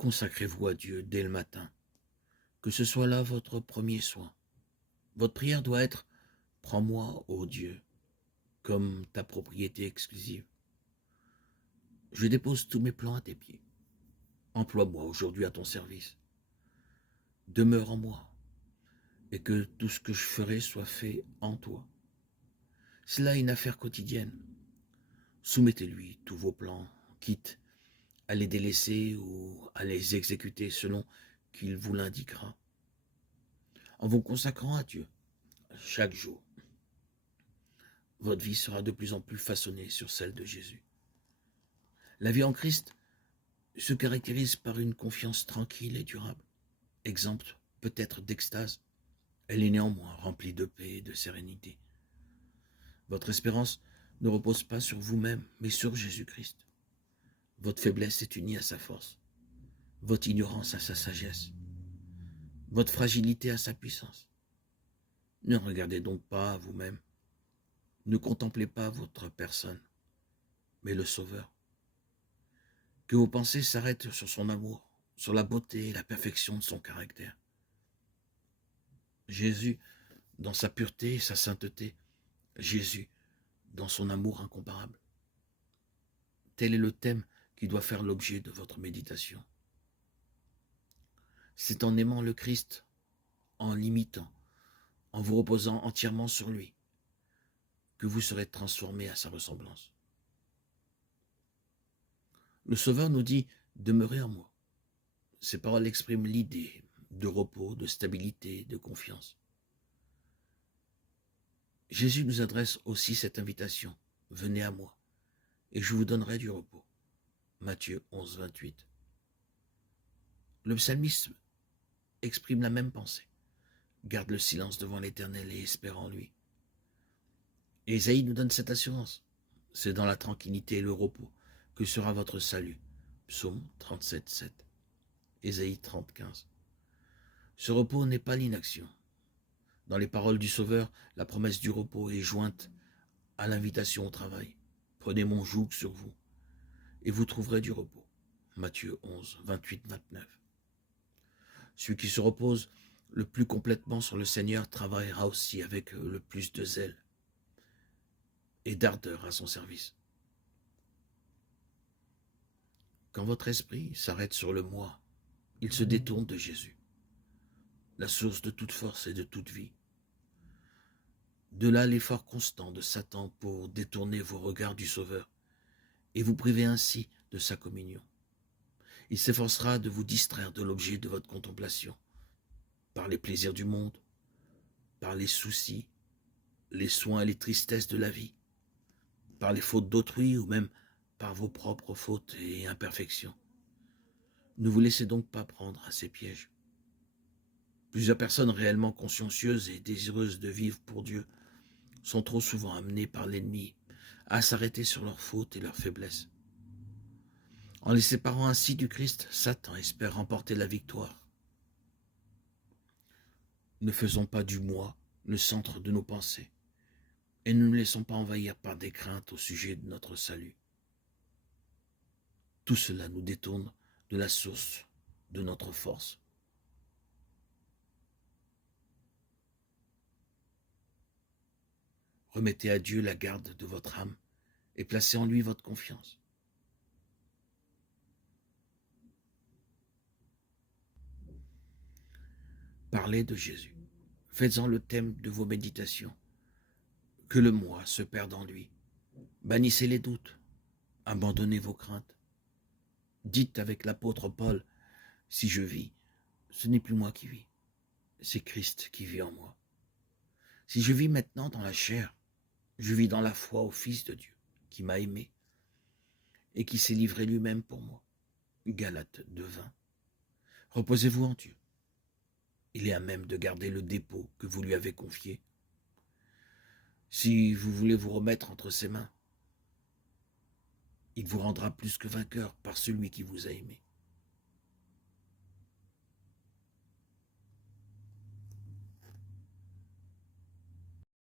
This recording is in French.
Consacrez-vous à Dieu dès le matin, que ce soit là votre premier soin. Votre prière doit être « Prends-moi, ô Dieu, comme ta propriété exclusive. Je dépose tous mes plans à tes pieds. Emploie-moi aujourd'hui à ton service. Demeure en moi, et que tout ce que je ferai soit fait en toi. » C'est là une affaire quotidienne. Soumettez-lui tous vos plans, quitte à les délaisser ou à les exécuter selon qu'il vous l'indiquera. En vous consacrant à Dieu chaque jour, votre vie sera de plus en plus façonnée sur celle de Jésus. La vie en Christ se caractérise par une confiance tranquille et durable, exempte peut-être d'extase. Elle est néanmoins remplie de paix et de sérénité. Votre espérance ne repose pas sur vous-même, mais sur Jésus-Christ. Votre faiblesse est unie à sa force, votre ignorance à sa sagesse, votre fragilité à sa puissance. Ne regardez donc pas à vous-même, ne contemplez pas votre personne, mais le Sauveur. Que vos pensées s'arrêtent sur son amour, sur la beauté et la perfection de son caractère. Jésus, dans sa pureté et sa sainteté, Jésus, dans son amour incomparable. Tel est le thème qui doit faire l'objet de votre méditation. C'est en aimant le Christ, en l'imitant, en vous reposant entièrement sur lui, que vous serez transformé à sa ressemblance. Le Sauveur nous dit « Demeurez en moi ». Ces paroles expriment l'idée de repos, de stabilité, de confiance. Jésus nous adresse aussi cette invitation « Venez à moi, et je vous donnerai du repos ». Matthieu 11, 28. Le psalmiste exprime la même pensée. Garde le silence devant l'Éternel et espère en lui. Et Ésaïe nous donne cette assurance. C'est dans la tranquillité et le repos que sera votre salut. Psaume 37, 7. Ésaïe 30, 15. Ce repos n'est pas l'inaction. Dans les paroles du Sauveur, la promesse du repos est jointe à l'invitation au travail. Prenez mon joug sur vous, et vous trouverez du repos. Matthieu 11, 28, 29. Celui qui se repose le plus complètement sur le Seigneur travaillera aussi avec le plus de zèle et d'ardeur à son service. Quand votre esprit s'arrête sur le moi, il se détourne de Jésus, la source de toute force et de toute vie. De là l'effort constant de Satan pour détourner vos regards du Sauveur et vous priver ainsi de sa communion. Il s'efforcera de vous distraire de l'objet de votre contemplation, par les plaisirs du monde, par les soucis, les soins et les tristesses de la vie, par les fautes d'autrui ou même par vos propres fautes et imperfections. Ne vous laissez donc pas prendre à ces pièges. Plusieurs personnes réellement consciencieuses et désireuses de vivre pour Dieu sont trop souvent amenées par l'ennemi à s'arrêter sur leurs fautes et leurs faiblesses. En les séparant ainsi du Christ, Satan espère remporter la victoire. Ne faisons pas du moi le centre de nos pensées et ne nous laissons pas envahir par des craintes au sujet de notre salut. Tout cela nous détourne de la source de notre force. Remettez à Dieu la garde de votre âme et placez en lui votre confiance. Parlez de Jésus. Faites-en le thème de vos méditations. Que le moi se perde en lui. Bannissez les doutes. Abandonnez vos craintes. Dites avec l'apôtre Paul, « Si je vis, ce n'est plus moi qui vis, c'est Christ qui vit en moi. Si je vis maintenant dans la chair, je vis dans la foi au Fils de Dieu, qui m'a aimé et qui s'est livré lui-même pour moi. » Galates 2:20. Reposez-vous en Dieu. Il est à même de garder le dépôt que vous lui avez confié. Si vous voulez vous remettre entre ses mains, il vous rendra plus que vainqueur par celui qui vous a aimé.